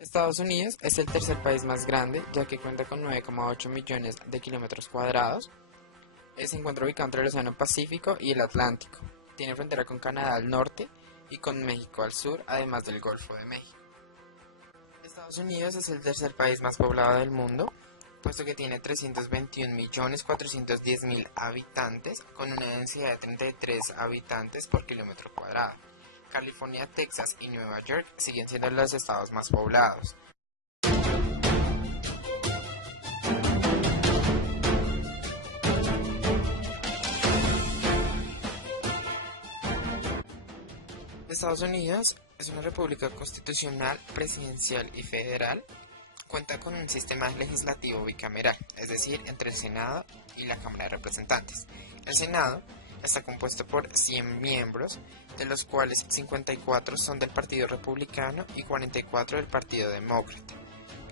Estados Unidos es el tercer país más grande, ya que cuenta con 9,8 millones de kilómetros cuadrados. Se encuentra ubicado entre el Océano Pacífico y el Atlántico. Tiene frontera con Canadá al norte y con México al sur, además del Golfo de México. Estados Unidos es el tercer país más poblado del mundo, puesto que tiene 321.410.000 habitantes, con una densidad de 33 habitantes por kilómetro cuadrado. California, Texas y Nueva York siguen siendo los estados más poblados. Estados Unidos es una república constitucional, presidencial y federal. Cuenta con un sistema legislativo bicameral, es decir, entre el Senado y la Cámara de Representantes. El Senado está compuesto por 100 miembros, de los cuales 54 son del Partido Republicano y 44 del Partido Demócrata,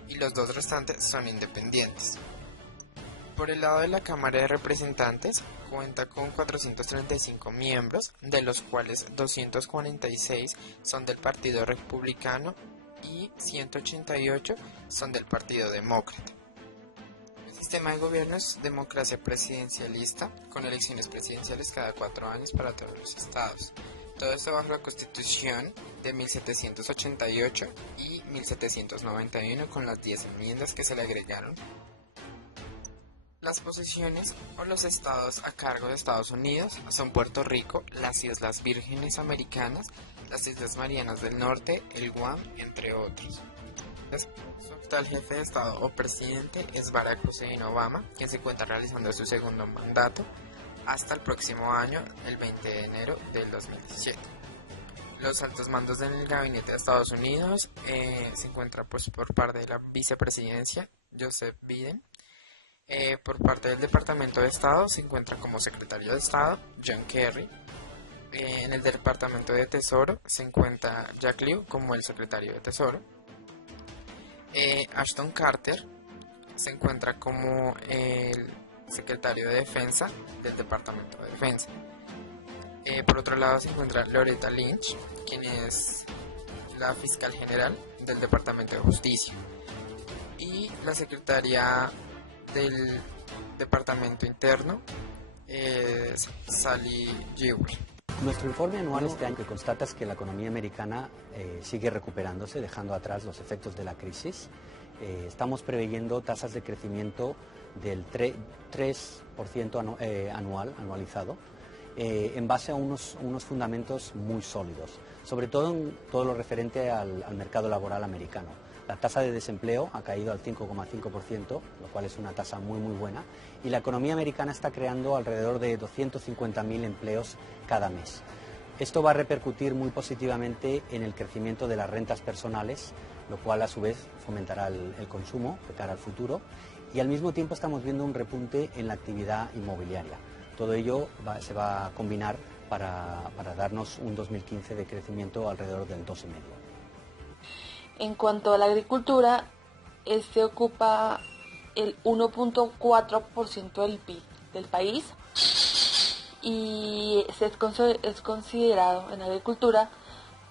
y los dos restantes son independientes. Por el lado de la Cámara de Representantes, cuenta con 435 miembros, de los cuales 246 son del Partido Republicano y 188 son del Partido Demócrata. El sistema de gobierno es democracia presidencialista, con elecciones presidenciales cada 4 años para todos los estados. Todo esto bajo la Constitución de 1788 y 1791, con las 10 enmiendas que se le agregaron. Las posesiones o los estados a cargo de Estados Unidos son Puerto Rico, las Islas Vírgenes Americanas, las Islas Marianas del Norte, el Guam, entre otros. Su actual jefe de Estado o presidente es Barack Hussein Obama, quien se encuentra realizando su segundo mandato hasta el próximo año, el 20 de enero del 2017. Los altos mandos del gabinete de Estados Unidos se encuentran por parte de la vicepresidencia, Joseph Biden. Por parte del Departamento de Estado se encuentra como secretario de Estado John Kerry. En el Departamento de Tesoro se encuentra Jack Lew como el secretario de Tesoro. Ashton Carter se encuentra como el secretario de Defensa del Departamento de Defensa. Por otro lado se encuentra Loretta Lynch, quien es la fiscal general del Departamento de Justicia. Y la secretaria del Departamento Interno es Sally Jewell. Nuestro informe anual este año que constata es que la economía americana sigue recuperándose, dejando atrás los efectos de la crisis. Estamos preveyendo tasas de crecimiento del 3% anualizado, en base a unos fundamentos muy sólidos, sobre todo en todo lo referente al mercado laboral americano. La tasa de desempleo ha caído al 5,5%, lo cual es una tasa muy buena, y la economía americana está creando alrededor de 250.000 empleos cada mes. Esto va a repercutir muy positivamente en el crecimiento de las rentas personales, lo cual a su vez fomentará el consumo de cara al futuro, y al mismo tiempo estamos viendo un repunte en la actividad inmobiliaria. Todo ello se va a combinar para darnos un 2015 de crecimiento alrededor del 2,5%. En cuanto a la agricultura, este ocupa el 1,4% del PIB del país y es considerado en agricultura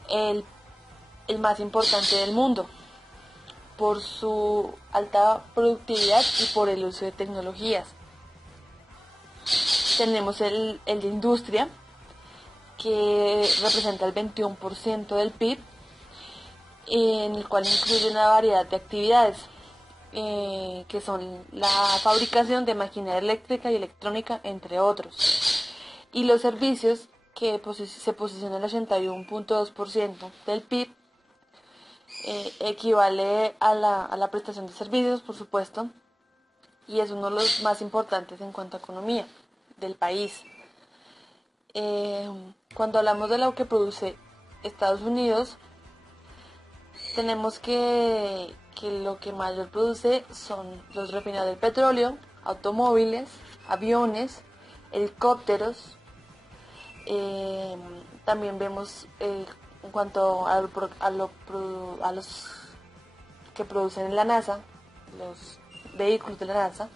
el más importante del mundo por su alta productividad y por el uso de tecnologías. Tenemos el de industria, que representa el 21% del PIB, en el cual incluye una variedad de actividades que son la fabricación de maquinaria eléctrica y electrónica, entre otros. Y los servicios, que se posicionan el 81,2% del PIB, equivale a la prestación de servicios, por supuesto, y es uno de los más importantes en cuanto a economía del país. Cuando hablamos de lo que produce Estados Unidos, tenemos que lo que mayor produce son los refinados del petróleo, automóviles, aviones, helicópteros. También vemos en cuanto a los que producen en la NASA, los vehículos de la NASA,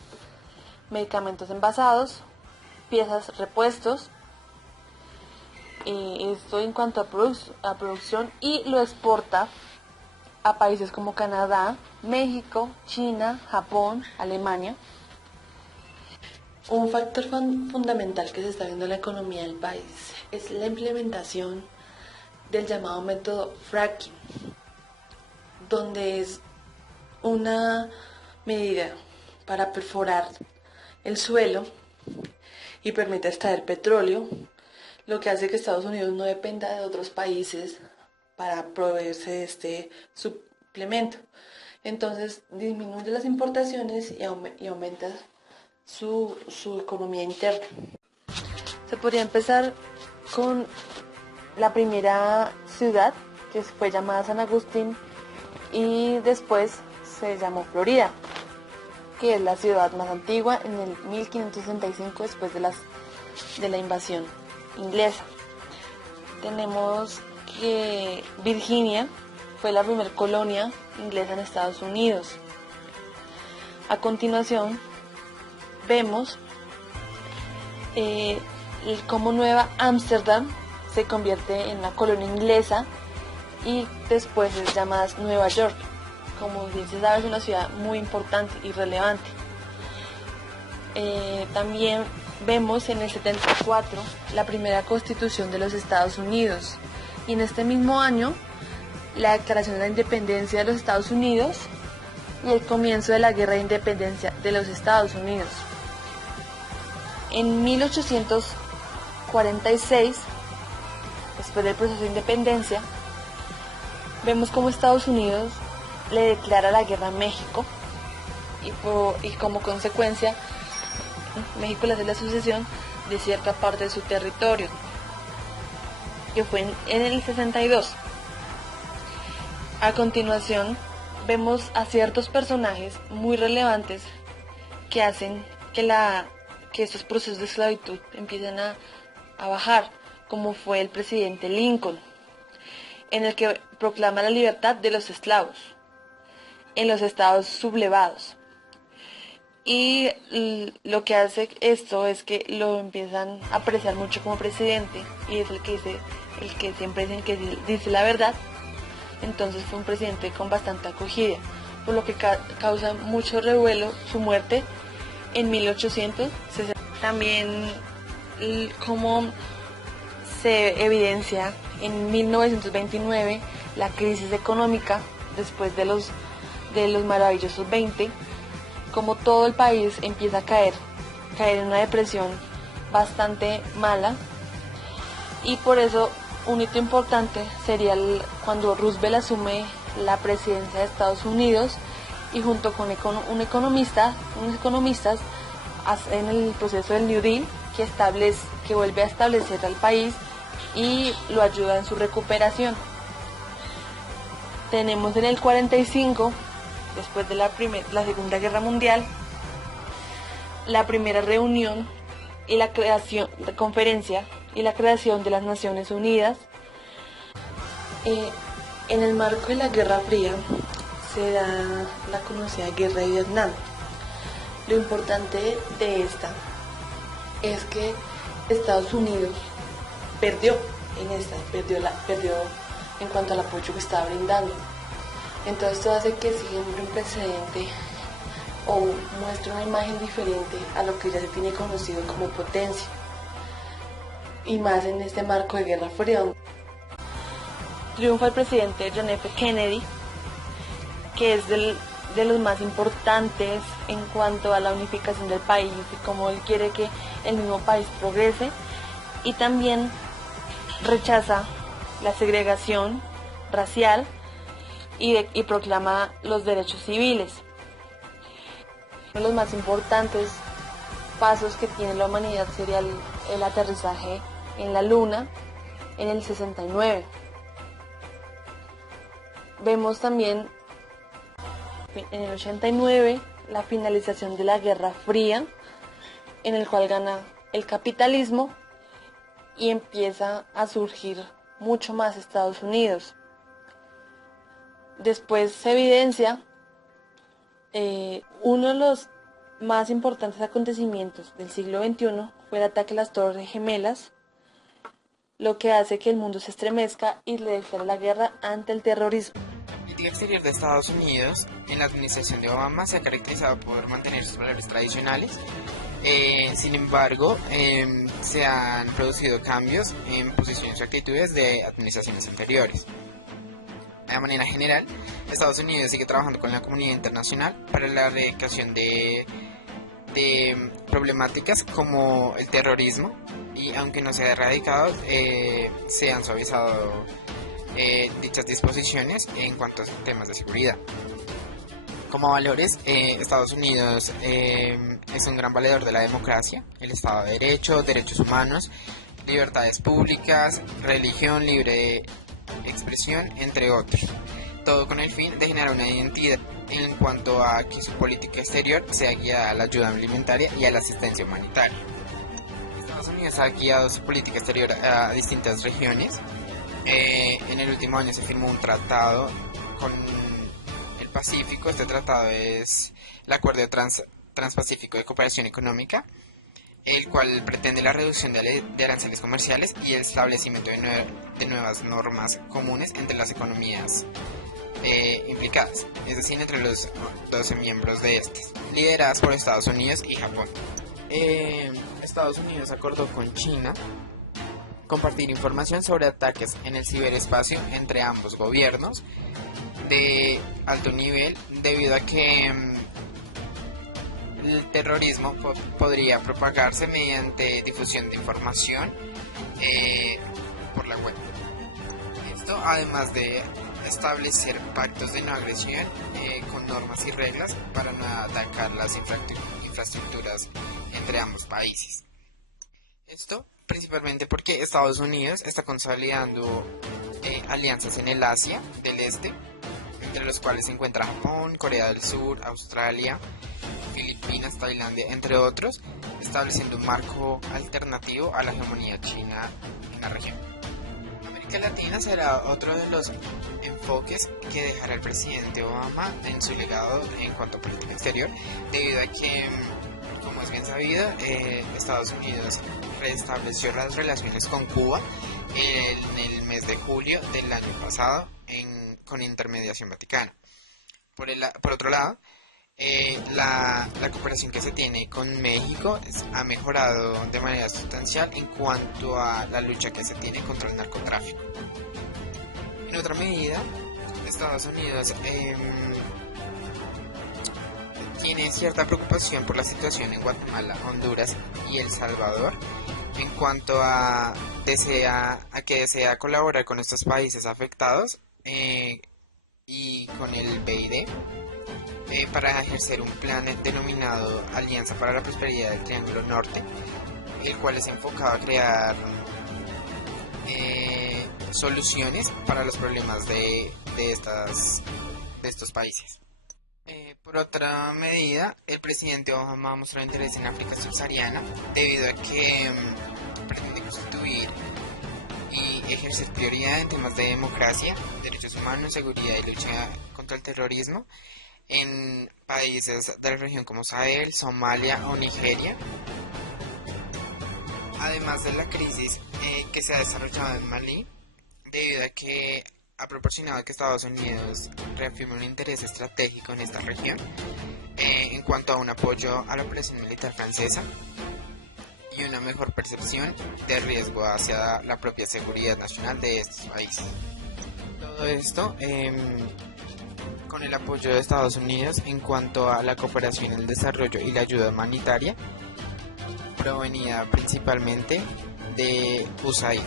medicamentos envasados, piezas, repuestos. Esto en cuanto a producción, y lo exporta a países como Canadá, México, China, Japón, Alemania. Un factor fundamental que se está viendo en la economía del país es la implementación del llamado método fracking, donde es una medida para perforar el suelo y permite extraer petróleo, lo que hace que Estados Unidos no dependa de otros países para proveerse de este suplemento. Entonces disminuye las importaciones y aumenta su economía interna. Se podría empezar con la primera ciudad, que fue llamada San Agustín, y después se llamó Florida, que es la ciudad más antigua, en el 1565 después de la invasión inglesa. Tenemos que Virginia fue la primera colonia inglesa en Estados Unidos. A continuación vemos cómo Nueva Ámsterdam se convierte en una colonia inglesa y después es llamada Nueva York. Como bien se sabe, es una ciudad muy importante y relevante. También vemos en el 74 la primera constitución de los Estados Unidos, y en este mismo año la declaración de la independencia de los Estados Unidos y el comienzo de la guerra de independencia de los Estados Unidos. En 1846, después del proceso de independencia, vemos cómo Estados Unidos le declara la guerra a México y como consecuencia México le hace la sucesión de cierta parte de su territorio, que fue en el 62. A continuación vemos a ciertos personajes muy relevantes que hacen que estos procesos de esclavitud empiecen a bajar, como fue el presidente Lincoln, en el que proclama la libertad de los esclavos en los estados sublevados. Y lo que hace esto es que lo empiezan a apreciar mucho como presidente, y es el que siempre dicen que dice la verdad. Entonces fue un presidente con bastante acogida, por lo que causa mucho revuelo su muerte en 1860. También como se evidencia en 1929 la crisis económica después de los maravillosos 20, como todo el país empieza a caer en una depresión bastante mala, y por eso un hito importante sería cuando Roosevelt asume la presidencia de Estados Unidos, y junto con unos economistas hacen el proceso del New Deal, que vuelve a establecer al país y lo ayuda en su recuperación. Tenemos en el 45, después de la Segunda Guerra Mundial, la primera reunión y la conferencia y la creación de las Naciones Unidas. En el marco de la Guerra Fría se da la conocida Guerra de Vietnam. Lo importante de esta es que Estados Unidos perdió en cuanto al apoyo que estaba brindando. Entonces esto hace que siempre un precedente o muestre una imagen diferente a lo que ya se tiene conocido como potencia, y más en este marco de Guerra Fría. Triunfa el presidente John F. Kennedy, que es de los más importantes en cuanto a la unificación del país y cómo él quiere que el mismo país progrese, y también rechaza la segregación racial y proclama los derechos civiles. Uno de los más importantes pasos que tiene la humanidad sería el aterrizaje en la Luna en el 69. Vemos también en el 89 la finalización de la Guerra Fría, en el cual gana el capitalismo y empieza a surgir mucho más Estados Unidos. Después se evidencia uno de los más importantes acontecimientos del siglo XXI fue el ataque a las Torres Gemelas, lo que hace que el mundo se estremezca y le declare la guerra ante el terrorismo. política exterior de Estados Unidos en la administración de Obama se ha caracterizado por mantener sus valores tradicionales. Sin embargo, se han producido cambios en posiciones y actitudes de administraciones anteriores. De manera general, Estados Unidos sigue trabajando con la comunidad internacional para la erradicación de problemáticas como el terrorismo, y aunque no se ha erradicado, se han suavizado dichas disposiciones en cuanto a temas de seguridad. Como valores, Estados Unidos es un gran valedor de la democracia, el Estado de Derecho, derechos humanos, libertades públicas, religión, libre expresión, entre otros. Todo con el fin de generar una identidad en cuanto a que su política exterior sea guiada a la ayuda alimentaria y a la asistencia humanitaria. Estados Unidos ha guiado su política exterior a distintas regiones. En el último año se firmó un tratado con el Pacífico. Este tratado es el Acuerdo Transpacífico de Cooperación Económica, el cual pretende la reducción de aranceles comerciales y el establecimiento de nuevas normas comunes entre las economías implicadas, es decir, entre los 12 miembros de estas, lideradas por Estados Unidos y Japón. Estados Unidos acordó con China compartir información sobre ataques en el ciberespacio entre ambos gobiernos de alto nivel, debido a que el terrorismo podría propagarse mediante difusión de información por la web. Esto, además de establecer pactos de no agresión con normas y reglas para no atacar las infraestructuras entre ambos países. Esto principalmente porque Estados Unidos está consolidando alianzas en el Asia del Este, entre los cuales se encuentra Japón, Corea del Sur, Australia, Filipinas, Tailandia, entre otros, estableciendo un marco alternativo a la hegemonía china en la región. América Latina será otro de los enfoques que dejará el presidente Obama en su legado en cuanto a política exterior, debido a que, como es bien sabido, Estados Unidos restableció las relaciones con Cuba en el mes de julio del año pasado con intermediación vaticana. Por otro lado, la cooperación que se tiene con México ha mejorado de manera sustancial en cuanto a la lucha que se tiene contra el narcotráfico. En otra medida, Estados Unidos tiene cierta preocupación por la situación en Guatemala, Honduras y El Salvador, en cuanto a que desea colaborar con estos países afectados y con el BID para ejercer un plan denominado Alianza para la Prosperidad del Triángulo Norte, el cual es enfocado a crear soluciones para los problemas de estos países. Por otra medida, el presidente Obama mostró interés en África subsahariana debido a que pretende constituir y ejercer prioridad en temas de democracia, derechos humanos, seguridad y lucha contra el terrorismo en países de la región como Sahel, Somalia o Nigeria. Además de la crisis que se ha desarrollado en Malí, debido a que ha proporcionado que Estados Unidos reafirme un interés estratégico en esta región en cuanto a un apoyo a la operación militar francesa y una mejor percepción de riesgo hacia la propia seguridad nacional de estos países. Todo esto con el apoyo de Estados Unidos en cuanto a la cooperación, el desarrollo y la ayuda humanitaria, provenida principalmente de USAID.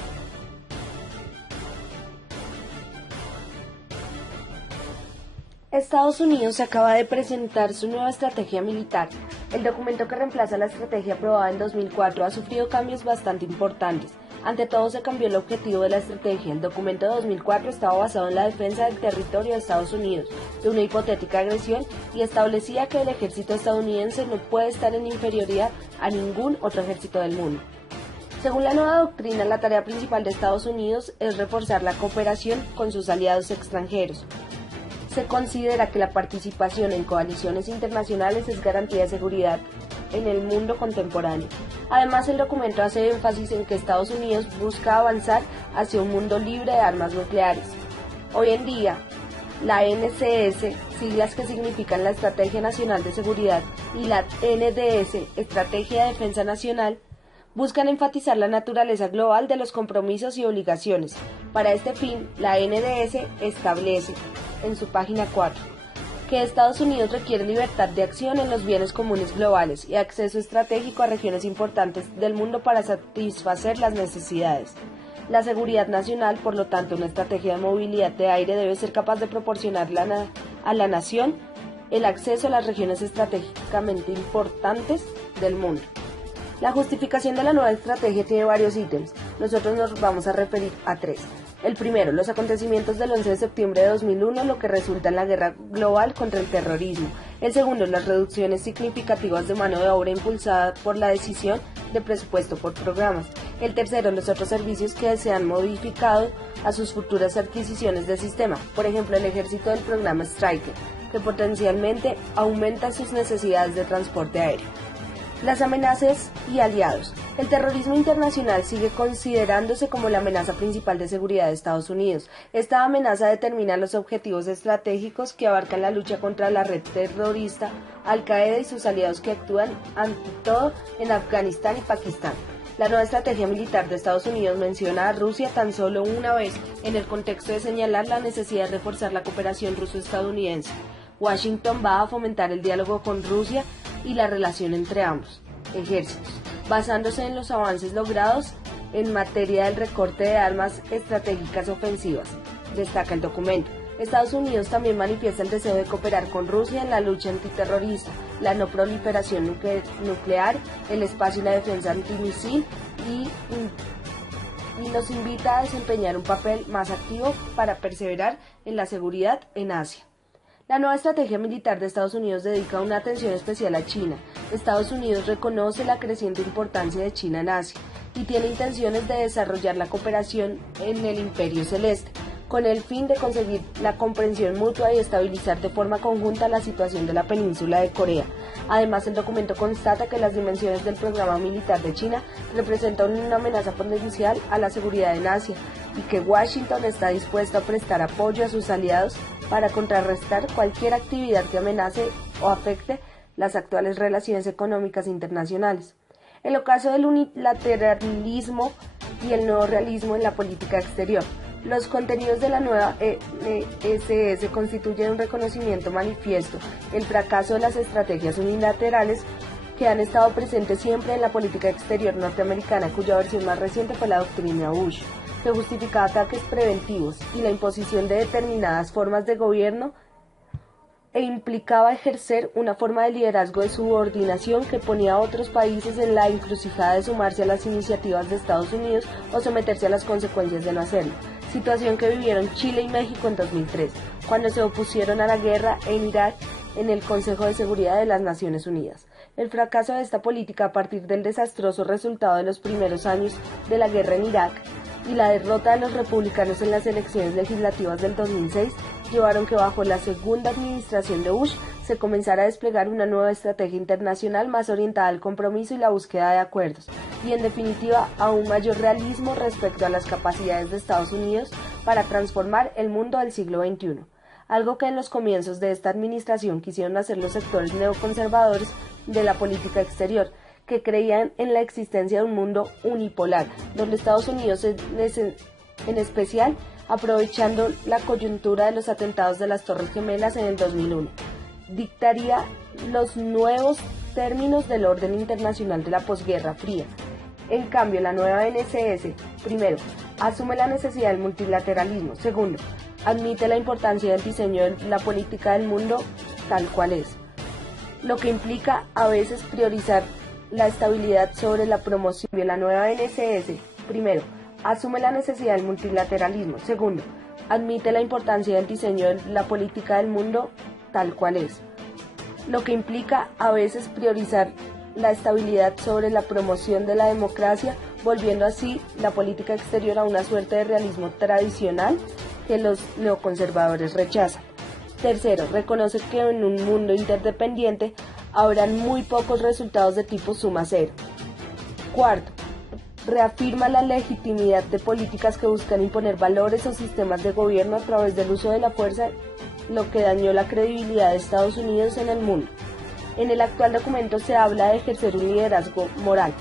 Estados Unidos acaba de presentar su nueva estrategia militar. El documento que reemplaza la estrategia aprobada en 2004 ha sufrido cambios bastante importantes. Ante todo, se cambió el objetivo de la estrategia. El documento de 2004 estaba basado en la defensa del territorio de Estados Unidos de una hipotética agresión y establecía que el ejército estadounidense no puede estar en inferioridad a ningún otro ejército del mundo. Según la nueva doctrina, la tarea principal de Estados Unidos es reforzar la cooperación con sus aliados extranjeros. Se considera que la participación en coaliciones internacionales es garantía de seguridad en el mundo contemporáneo. Además, el documento hace énfasis en que Estados Unidos busca avanzar hacia un mundo libre de armas nucleares. Hoy en día, la NCS, siglas que significan la Estrategia Nacional de Seguridad, y la NDS, Estrategia de Defensa Nacional, buscan enfatizar la naturaleza global de los compromisos y obligaciones. Para este fin, la NDS establece, en su página 4, que Estados Unidos requiere libertad de acción en los bienes comunes globales y acceso estratégico a regiones importantes del mundo para satisfacer las necesidades. La seguridad nacional, por lo tanto, una estrategia de movilidad de aire debe ser capaz de proporcionar a la nación el acceso a las regiones estratégicamente importantes del mundo. La justificación de la nueva estrategia tiene varios ítems. Nosotros nos vamos a referir a 3. El primero, los acontecimientos del 11 de septiembre de 2001, lo que resulta en la guerra global contra el terrorismo. El segundo, las reducciones significativas de mano de obra impulsada por la decisión de presupuesto por programas. El tercero, los otros servicios que se han modificado a sus futuras adquisiciones de sistema. Por ejemplo, el ejército del programa Striker, que potencialmente aumenta sus necesidades de transporte aéreo. Las amenazas y aliados. El terrorismo internacional sigue considerándose como la amenaza principal de seguridad de Estados Unidos. Esta amenaza determina los objetivos estratégicos que abarcan la lucha contra la red terrorista Al-Qaeda y sus aliados que actúan ante todo en Afganistán y Pakistán. La nueva estrategia militar de Estados Unidos menciona a Rusia tan solo una vez en el contexto de señalar la necesidad de reforzar la cooperación ruso-estadounidense. Washington va a fomentar el diálogo con Rusia y la relación entre ambos ejércitos, basándose en los avances logrados en materia del recorte de armas estratégicas ofensivas, destaca el documento. Estados Unidos también manifiesta el deseo de cooperar con Rusia en la lucha antiterrorista, la no proliferación nuclear, el espacio y la defensa antimisil y nos invita a desempeñar un papel más activo para perseverar en la seguridad en Asia. La nueva estrategia militar de Estados Unidos dedica una atención especial a China. Estados Unidos reconoce la creciente importancia de China en Asia y tiene intenciones de desarrollar la cooperación en el Imperio Celeste, con el fin de conseguir la comprensión mutua y estabilizar de forma conjunta la situación de la península de Corea. Además, el documento constata que las dimensiones del programa militar de China representan una amenaza potencial a la seguridad en Asia y que Washington está dispuesto a prestar apoyo a sus aliados para contrarrestar cualquier actividad que amenace o afecte las actuales relaciones económicas internacionales. El ocaso del unilateralismo y el nuevo realismo en la política exterior. Los contenidos de la nueva NSS constituyen un reconocimiento manifiesto, el fracaso de las estrategias unilaterales que han estado presentes siempre en la política exterior norteamericana, cuya versión más reciente fue la doctrina Bush, que justificaba ataques preventivos y la imposición de determinadas formas de gobierno e implicaba ejercer una forma de liderazgo de subordinación que ponía a otros países en la encrucijada de sumarse a las iniciativas de Estados Unidos o someterse a las consecuencias de no hacerlo, situación que vivieron Chile y México en 2003, cuando se opusieron a la guerra en Irak en el Consejo de Seguridad de las Naciones Unidas. El fracaso de esta política a partir del desastroso resultado de los primeros años de la guerra en Irak y la derrota de los republicanos en las elecciones legislativas del 2006 llevaron que bajo la segunda administración de Bush se comenzara a desplegar una nueva estrategia internacional más orientada al compromiso y la búsqueda de acuerdos, y en definitiva a un mayor realismo respecto a las capacidades de Estados Unidos para transformar el mundo del siglo XXI, algo que en los comienzos de esta administración quisieron hacer los sectores neoconservadores de la política exterior, que creían en la existencia de un mundo unipolar, donde Estados Unidos en especial, aprovechando la coyuntura de los atentados de las Torres Gemelas en el 2001, dictaría los nuevos términos del orden internacional de la posguerra fría. En cambio, la nueva NSS, primero, asume la necesidad del multilateralismo. Segundo, admite la importancia del diseño de la política del mundo tal cual es, lo que implica a veces priorizar la estabilidad sobre la promoción de la nueva NSS. Primero, asume la necesidad del multilateralismo. Segundo, admite la importancia del diseño de la política del mundo tal cual es, lo que implica a veces priorizar la estabilidad sobre la promoción de la democracia, volviendo así la política exterior a una suerte de realismo tradicional que los neoconservadores rechazan. Tercero, reconoce que en un mundo interdependiente habrán muy pocos resultados de tipo suma cero. Cuarto, reafirma la legitimidad de políticas que buscan imponer valores o sistemas de gobierno a través del uso de la fuerza lo que dañó la credibilidad de Estados Unidos en el mundo. En el actual documento se habla de ejercer un liderazgo moral,